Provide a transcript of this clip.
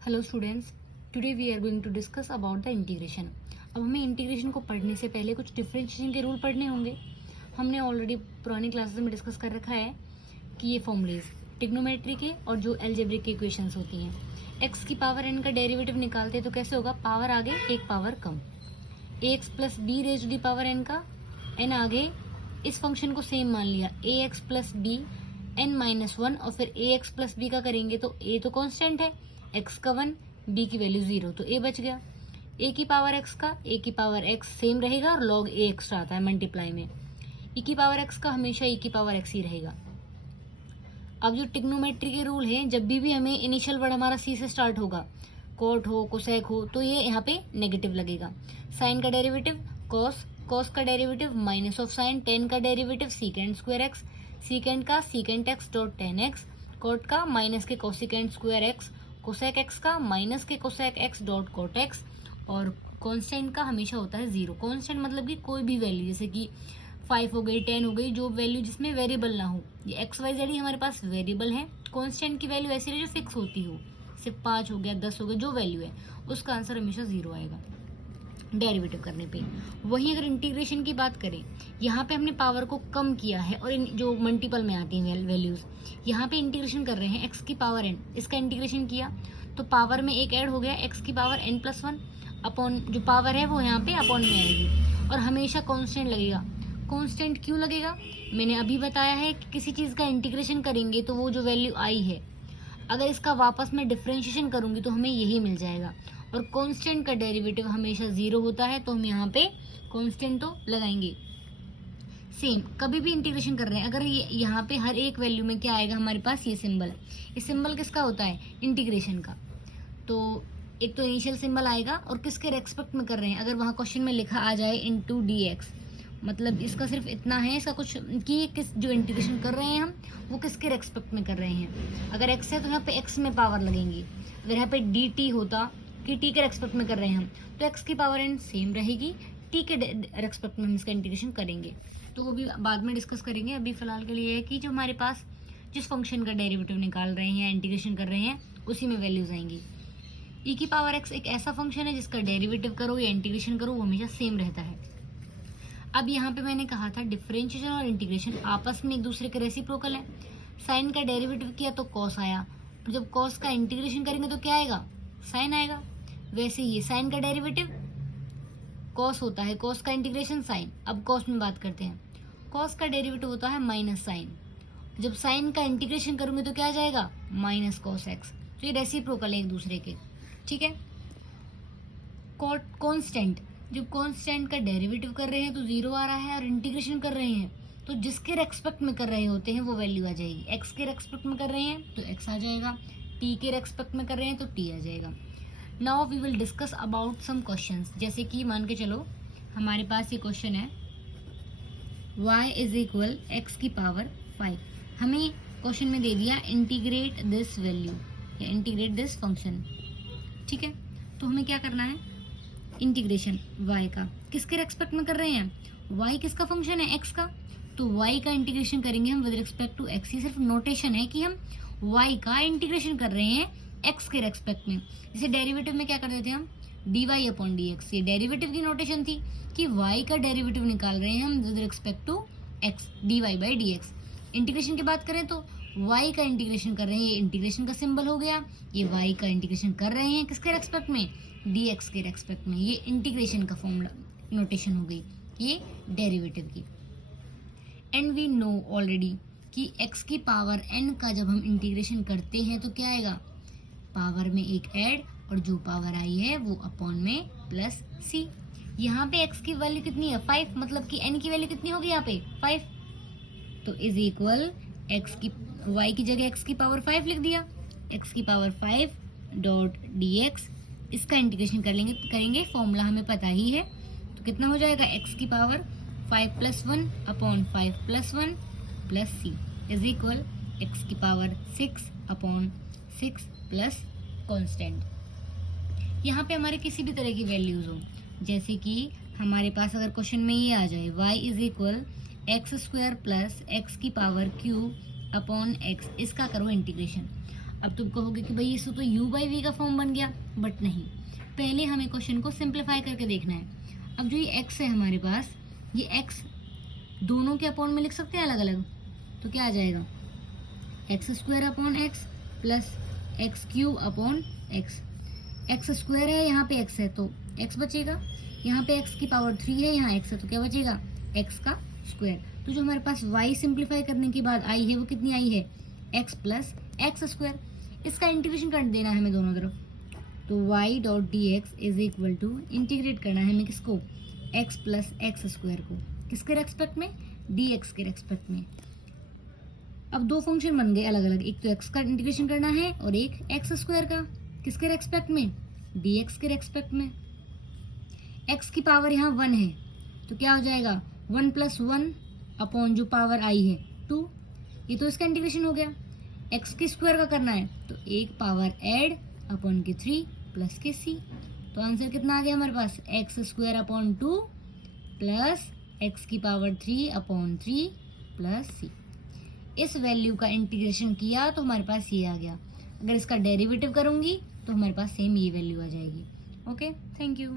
Hello students, today we are going to discuss about the integration. अब हमें integration को पढ़ने से पहले कुछ डिफरेंशिएशन के रूल पढ़ने होंगे। हमने ऑलरेडी पुरानी क्लासेस में डिस्कस कर रखा है कि ये फॉर्मूलेज ट्रिग्नोमेट्री के और जो अलजेब्रिक की इक्वेशंस होती हैं, एक्स की पावर एन का डेरिवेटिव निकालते हैं तो कैसे होगा, पावर आगे एक पावर कम, a x plus b raise to the power n का एन आगे। इस फंक्शन को सेम मान लिया a x plus b n minus one, और फिर ए एक्स प्लस बी का करेंगे तो ए तो कांस्टेंट है, एक्स का 1, बी की वैल्यू 0, तो ए बच गया। ए की पावर एक्स का ए की पावर एक्स सेम रहेगा और लॉग ए एक्स्ट्रा आता है मल्टीप्लाई में। ई की पावर एक्स का हमेशा ई की पावर एक्स ही रहेगा। अब जो ट्रिग्नोमेट्री के रूल हैं, जब भी हमें इनिशियल वर्ड हमारा सी से स्टार्ट होगा, कॉट हो कोसेक हो, तो ये यहाँ पे नेगेटिव लगेगा। साइन का डेरिवेटिव कॉस, कॉस का derivative minus of sine, tan का derivative secant square x, secant का secant x dot tan x, cot का माइनस के cosecant square x, cosec x का माइनस के cosec x dot cot x, और constant का हमेशा होता है 0। कांस्टेंट मतलब कि कोई भी वैल्यू, जैसे कि 5 हो गई, 10 हो गई, जो वैल्यू जिसमें वेरिएबल ना हो। ये एक्स वाई जेड ही हमारे पास वेरिएबल है। कांस्टेंट की वैल्यू ऐसी रहे जो फिक्स होती हो, सिर्फ 5 हो गया, 10 हो गया, जो वैल्यू है उसका आंसर हमेशा 0 आएगा डेरिवेटिव करने पे। वहीं अगर इंटीग्रेशन की बात करें, यहाँ पे हमने पावर को कम किया है और जो मल्टीपल में आती हैं वैल्यूज, यहाँ पे इंटीग्रेशन कर रहे हैं एक्स की पावर एन, इसका इंटीग्रेशन किया तो पावर में एक ऐड हो गया, एक्स की power n plus one, upon जो पावर है वो यहाँ पे अपॉन में आएगी और हमेशा कॉन्स्टेंट लगेगा। कॉन्स्टेंट क्यों लगेगा, मैंने अभी बताया है कि किसी चीज़ का इंटीग्रेशन करेंगे तो वो जो वैल्यू आई है, अगर इसका वापस में डिफरेंशिएशन करूंगी तो हमें यही मिल जाएगा। और कांस्टेंट का डेरिवेटिव हमेशा 0 होता है, तो हम यहाँ पे कांस्टेंट तो लगाएंगे। सेम कभी भी इंटीग्रेशन कर रहे हैं, अगर ये यहाँ पे हर एक वैल्यू में क्या आएगा हमारे पास, ये सिंबल। ये सिंबल किसका होता है, इंटीग्रेशन का। तो एक तो इनिशियल सिंबल आएगा और किसके रेस्पेक्ट में कर रहे हैं, अगर वहाँ क्वेश्चन में लिखा आ जाए इनटू डी एक्स, मतलब इसका सिर्फ इतना है, इसका कुछ कि किस जो इंटीग्रेशन कर रहे हैं हम वो किसके रेस्पेक्ट में कर रहे हैं। अगर एक्स है तो यहाँ पे एक्स में पावर लगेंगी, अगर यहाँ पे डी टी होता कि टी के रेस्पेक्ट में कर रहे हैं हम, तो एक्स की पावर एन सेम रहेगी, टी के रेस्पेक्ट में हम इसका इंटीग्रेशन करेंगे, तो वो भी बाद में डिस्कस करेंगे। अभी फिलहाल के लिए है कि जो हमारे पास जिस फंक्शन का डेरिवेटिव निकाल रहे हैं, इंटीग्रेशन कर रहे हैं, उसी में वैल्यूज आएंगी। ई की पावर एक्स एक ऐसा फंक्शन है जिसका डेरिवेटिव करो या इंटीग्रेशन करो वो हमेशा सेम रहता है। अब यहाँ पे मैंने कहा था डिफरेंशिएशन और इंटीग्रेशन आपस में एक दूसरे के रेसिप्रोकल है। साइन का डेरिवेटिव किया तो कॉस आया, जब कॉस का इंटीग्रेशन करेंगे तो क्या आएगा, साइन आएगा। वैसे ही साइन का डेरिवेटिव कॉस होता है, कॉस का इंटीग्रेशन साइन। अब कॉस में बात करते हैं, कॉस का डेरिवेटिव होता है माइनस साइन, जब साइन का इंटीग्रेशन करूंगे तो क्या आ जाएगा, माइनस कॉस एक्स। तो ये रेसिप्रोकल है एक दूसरे के, ठीक है। कांस्टेंट, जब कांस्टेंट का डेरिवेटिव कर रहे हैं तो 0 आ रहा है, और इंटीग्रेशन कर रहे हैं तो जिसके रेस्पेक्ट में कर रहे होते हैं वो वैल्यू आ जाएगी। एक्स के रेस्पेक्ट में कर रहे हैं तो एक्स आ जाएगा, टी के रेस्पेक्ट में कर रहे हैं तो टी आ जाएगा। Now we will discuss about some questions, जैसे कि मान के चलो हमारे पास ये क्वेश्चन है y इज इक्वल एक्स की पावर 5। हमें क्वेश्चन में दे दिया इंटीग्रेट दिस वैल्यू या इंटीग्रेट दिस फंक्शन, ठीक है। तो हमें क्या करना है, इंटीग्रेशन y का किसके रेस्पेक्ट में कर रहे हैं, y किसका फंक्शन है, x का, तो y का इंटीग्रेशन करेंगे हम विद रिस्पेक्ट टू x। ये सिर्फ नोटेशन है कि हम y का इंटीग्रेशन कर रहे हैं x के रेस्पेक्ट में। जैसे डेरिवेटिव में क्या करते थे हम, dy अपॉन dx, ये डेरिवेटिव की नोटेशन थी कि y का डेरिवेटिव निकाल रहे हैं हम with respect to x, dy by dx। Integration की बात करें तो y का इंटीग्रेशन कर रहे हैं, ये इंटीग्रेशन का सिंबल हो गया, ये y का इंटीग्रेशन कर रहे हैं किसके रेस्पेक्ट में, dx के रेस्पेक्ट में, ये इंटीग्रेशन का फॉर्मूला नोटेशन हो गई, ये डेरिवेटिव की। एंड वी नो ऑलरेडी कि x की पावर n का जब हम इंटीग्रेशन करते हैं तो क्या आएगा, पावर में एक ऐड और जो पावर आई है वो अपॉन में प्लस c। यहाँ पे x की वैल्यू कितनी है, 5, मतलब कि n की वैल्यू कितनी होगी यहाँ पे 5, तो इज इक्वल x की y की जगह x की पावर 5 लिख दिया, x की पावर 5 डॉट dx, इसका इंटीग्रेशन करेंगे, फॉर्मूला हमें पता ही है, तो कितना हो जाएगा, x की power 5 plus 1 upon 5 plus 1 plus c is equal x की पावर 6 अपॉन 6 प्लस कॉन्स्टेंट। यहाँ पे हमारे किसी भी तरह की वैल्यूज हो, जैसे कि हमारे पास अगर क्वेश्चन में ये आ जाए y is equal x square plus x की पावर क्यूब अपॉन एक्स, इसका करो इंटीग्रेशन। अब तुम कहोगे कि भाई इससे तो u बाई वी का फॉर्म बन गया, बट नहीं, पहले हमें क्वेश्चन को सिंप्लीफाई करके देखना है। अब जो ये x है हमारे पास, ये x दोनों के अपॉन में लिख सकते हैं अलग अलग, तो क्या आ जाएगा x square upon x plus x cube upon x. X square है, यहाँ पे एक्स है तो एक्स बचेगा, यहाँ पे एक्स की पावर 3 है, यहाँ एक्स है तो क्या बचेगा एक्स का स्क्वायर। तो जो हमारे पास y सिंप्लीफाई करने के बाद आई है वो कितनी आई है x प्लस एक्स स्क्वायर। इसका इंटीग्रेशन कर देना है हमें दोनों तरफ, तो y dot d x is equal to integrate करना है हमें किसको x प्लस एक्स स्क्वायर को, किसके रेस्पेक्ट में dx के रेस्पेक्ट में। अब दो फंक्शन बन गए अलग अलग, एक तो x का इंटीग्रेशन करना है और एक एक्स स्क्वायर का, किसके रेस्पेक्ट में dx के रेस्पेक्ट में। x की पावर यहाँ 1 है तो क्या हो जाएगा 1 प्लस 1 अपॉन जो पावर आई है 2, ये तो इसका इंटीग्रेशन हो गया। x के स्क्वायर का करना है तो एक पावर ऐड अपॉन के 3 प्लस के c, तो आंसर कितना आ गया हमारे पास x square upon 2 plus x की पावर 3 अपॉन 3 प्लस c। इस वैल्यू का इंटीग्रेशन किया तो हमारे पास ये आ गया। अगर इसका डेरिवेटिव करूंगी तो हमारे पास सेम ये वैल्यू आ जाएगी। Okay, thank you.